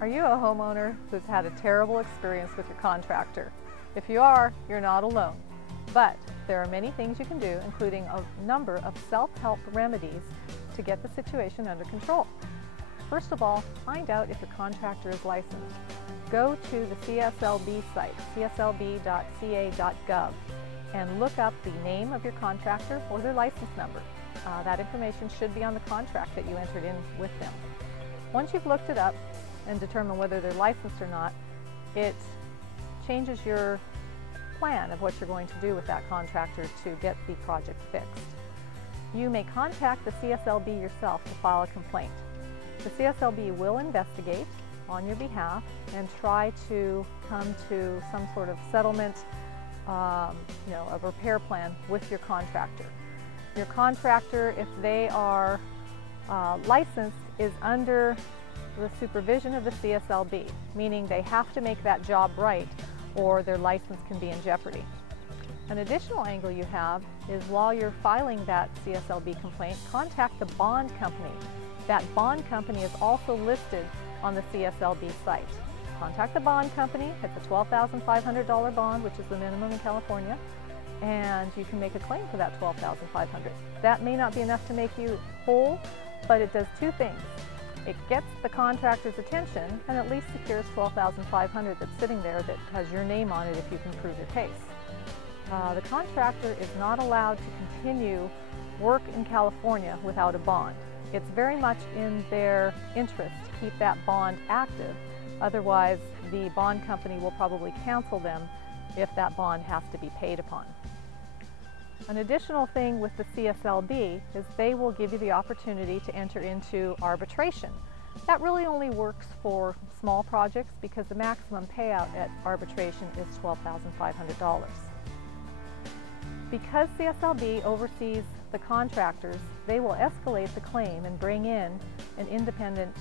Are you a homeowner who's had a terrible experience with your contractor? If you are, you're not alone. But there are many things you can do, including a number of self-help remedies to get the situation under control. First of all, find out if your contractor is licensed. Go to the CSLB site, cslb.ca.gov, and look up the name of your contractor or their license number. That information should be on the contract that you entered in with them. Once you've looked it up and determined whether they're licensed or not, it changes your plan of what you're going to do with that contractor to get the project fixed. You may contact the CSLB yourself to file a complaint. The CSLB will investigate on your behalf and try to come to some sort of settlement, a repair plan with your contractor. Your contractor, if they are licensed, is under the supervision of the CSLB, meaning they have to make that job right or their license can be in jeopardy. An additional angle you have is while you're filing that CSLB complaint, contact the bond company. That bond company is also listed on the CSLB site. Contact the bond company. It's a $12,500 bond, which is the minimum in California, and you can make a claim for that $12,500. That may not be enough to make you whole, but it does two things. It gets the contractor's attention and at least secures $12,500 that's sitting there that has your name on it if you can prove your case. The contractor is not allowed to continue work in California without a bond. It's very much in their interest to keep that bond active. Otherwise, the bond company will probably cancel them if that bond has to be paid upon. An additional thing with the CSLB is they will give you the opportunity to enter into arbitration. That really only works for small projects because the maximum payout at arbitration is $12,500. Because CSLB oversees the contractors, they will escalate the claim and bring in an independent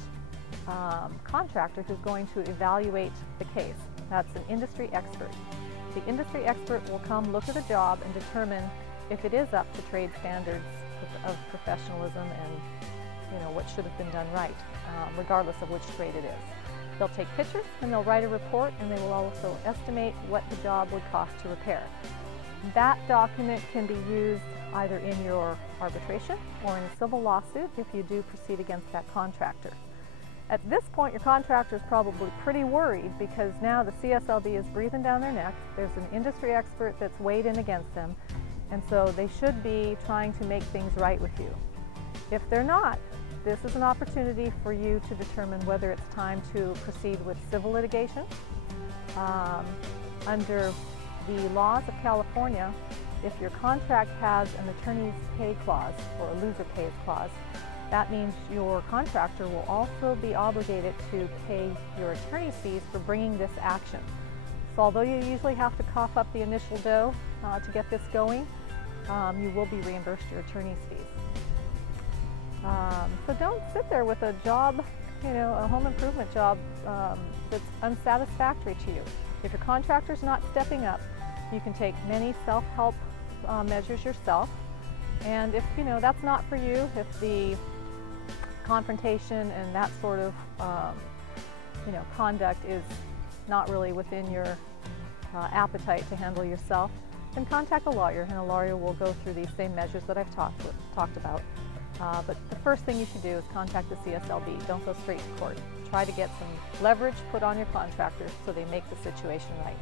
contractor who's going to evaluate the case. That's an industry expert. The industry expert will come look at the job and determine if it is up to trade standards of professionalism and what should have been done right, regardless of which trade it is. They'll take pictures and they'll write a report, and they will also estimate what the job would cost to repair. That document can be used either in your arbitration or in a civil lawsuit if you do proceed against that contractor. At this point, your contractor is probably pretty worried because now the CSLB is breathing down their neck. There's an industry expert that's weighed in against them, and so they should be trying to make things right with you. If they're not, this is an opportunity for you to determine whether it's time to proceed with civil litigation. Under the laws of California, if your contract has an attorney's pay clause or a loser pays clause, that means your contractor will also be obligated to pay your attorney's fees for bringing this action. So although you usually have to cough up the initial dough to get this going, you will be reimbursed your attorney's fees. So don't sit there with a job, a home improvement job that's unsatisfactory to you. If your contractor's not stepping up, you can take many self-help measures yourself. And if that's not for you, if the confrontation and that sort of conduct is not really within your appetite to handle yourself, then contact a lawyer, and a lawyer will go through these same measures that I've talked about. But the first thing you should do is contact the CSLB. Don't go straight to court. Try to get some leverage put on your contractor so they make the situation right.